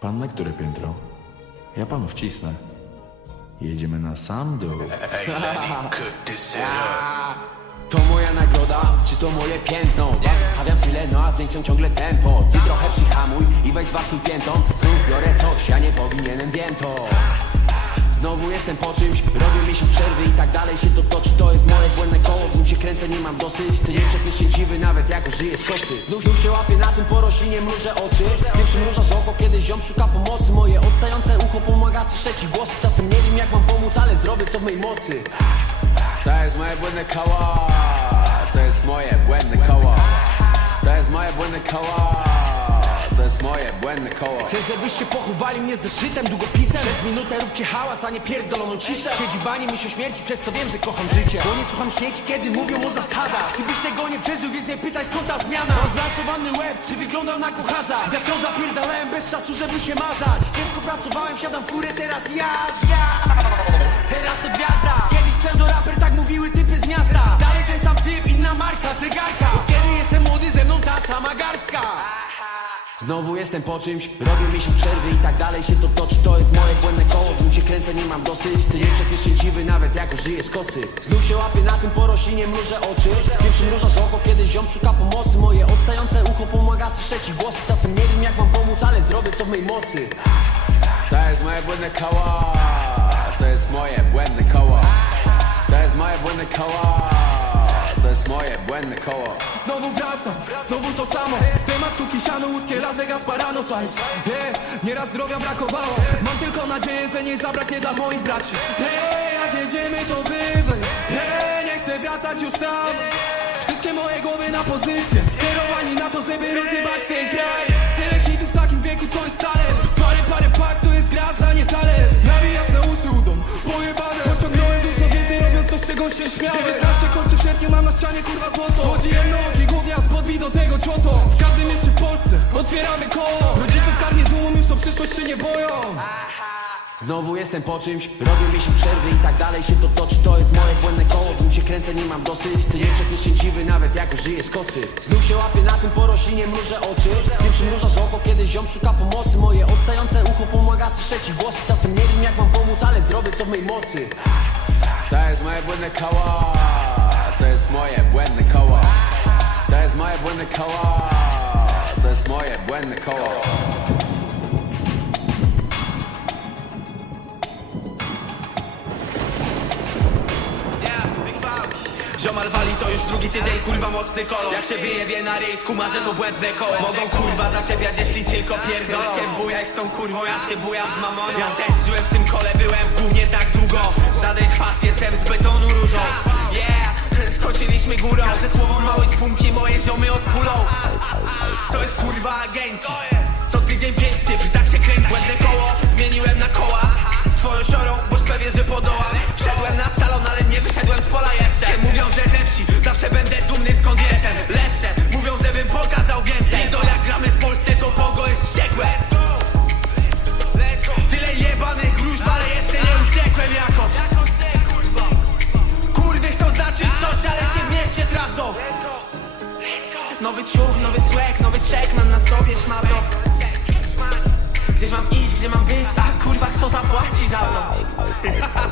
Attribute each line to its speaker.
Speaker 1: Pan na które piętro? Ja panu wcisnę. Jedziemy na sam dół.
Speaker 2: To moja nagroda, czy to moje piętno? Was stawiam w tyle, no a zwiększam ciągle tempo Ty trochę przyhamuj i weź was tu piętą koło, w nim się kręcę, nie mam dosyć. Ty nie przekniesz szczęśliwy nawet jako żyję z kosy. Znów, się łapię na tym po roślinie, mrużę oczy. Ty przymrużasz oko, kiedy ziom szuka pomocy. Moje odstające ucho pomaga słyszeć ci głosy. Czasem nie wiem jak mam pomóc, ale zrobię co w mej mocy. To jest moje błędne koło. To jest moje błędne koło. To jest moje błędne koło To jest moje błędne koło. Chcę, żebyście pochowali mnie zeszytem, długopisem. Przez minutę róbcie hałas, a nie pierdoloną ciszę. Siedzi banie mi się śmierci, przez to wiem, że kocham życie. Bo nie słucham śmieci, kiedy mówią o zasadach. Byś tego nie przeżył, więc nie pytaj skąd ta zmiana. Rozblaszowany łeb, czy wyglądam na kucharza? Gwiazdą zapierdalałem bez czasu, żeby się mazać. Ciężko pracowałem, siadam w furę, teraz ja, ja Teraz to gwiazda. Kiedyś pseudoraper, tak mówiły typy z miasta. Dalej ten sam typ, inna marka, zegarka Znowu jestem po czymś, robią mi się przerwy i tak dalej się to toczy. To jest moje błędne koło, w nim się kręcę, nie mam dosyć. Ty nie przekniesz szczęśliwy nawet jako żyję z kosy. Znów się łapię na tym po roślinie, mrużę oczy. Ty przymrużasz oko, kiedy ziom szuka pomocy. Moje odstające ucho pomaga słyszeć głosy. Czasem nie wiem jak mam pomóc, ale zrobię co w mej mocy. To jest moje błędne koło. To jest moje błędne koło. To jest moje błędne koło. To jest moje błędne koło.
Speaker 3: Znowu wracam, znowu to samo suki siano, łódzkie Las Vegas, parano, czaisz yeah, Nieraz zdrowia brakowało. Mam tylko nadzieję, że nie zabraknie dla moich braci. Hey, Jak jedziemy to wyżej. Hey, Nie chcę wracać już tam. Wszystkie moje głowy na pozycję. Skierowani na to, żeby rozjebać ten kraj coś, czego się śmiałem? 19 kończy w sierpniu, mam na ścianie kurwa złoto. Złodzijem nogi, gówniarz podbij do tego cioto. W każdym mieście w Polsce otwieramy koło. Rodziców karmię dumą, już o przyszłość się nie boją.
Speaker 2: Znowu jestem po czymś, robią mi się przerwy i tak dalej się to toczy. To jest moje błędne koło, w nim się kręcę, nie mam dosyć. Ty nie przekniesz szczęśliwy nawet jako żyję z kosy. Znów się łapię na tym po roślinie, mrużę oczy. Ty przymrużasz oko, kiedy ziom szuka pomocy. Moje odstające ucho pomaga słyszeć ci głosy. Czasem nie wiem jak mam pomóc, ale zrobię co w mej mocy To jest moje błędne koło To jest moje błędne koło To jest moje błędne koło To jest moje błędne koło
Speaker 4: Ziomal wali to już drugi tydzień, kurwa mocny kolor Jak się wyjebie na ryj, kuma, że to błędne koło Mogą kurwa zaczepiać, jeśli tylko pierdolą. Się bujaj z tą kurwą, ja się bujam z mamoną. Ja też żyłem w tym kole, byłem w gównie tak długo. Żaden chwast, jestem z betonu różą. Yeah, skoczyliśmy górą. Każde słowo małe punki, moje ziomy odpulą. To jest kurwa agenci. Co tydzień pięć cyfr, tak się kręci. Błędne koło, zmieniłem na koła. Z twoją siorą, boś pewien, że podołam ciuch, nowy swag, nowy check mam na sobie szmato Gdzieś mam iść, gdzie mam być, a kurwa kto zapłaci za to?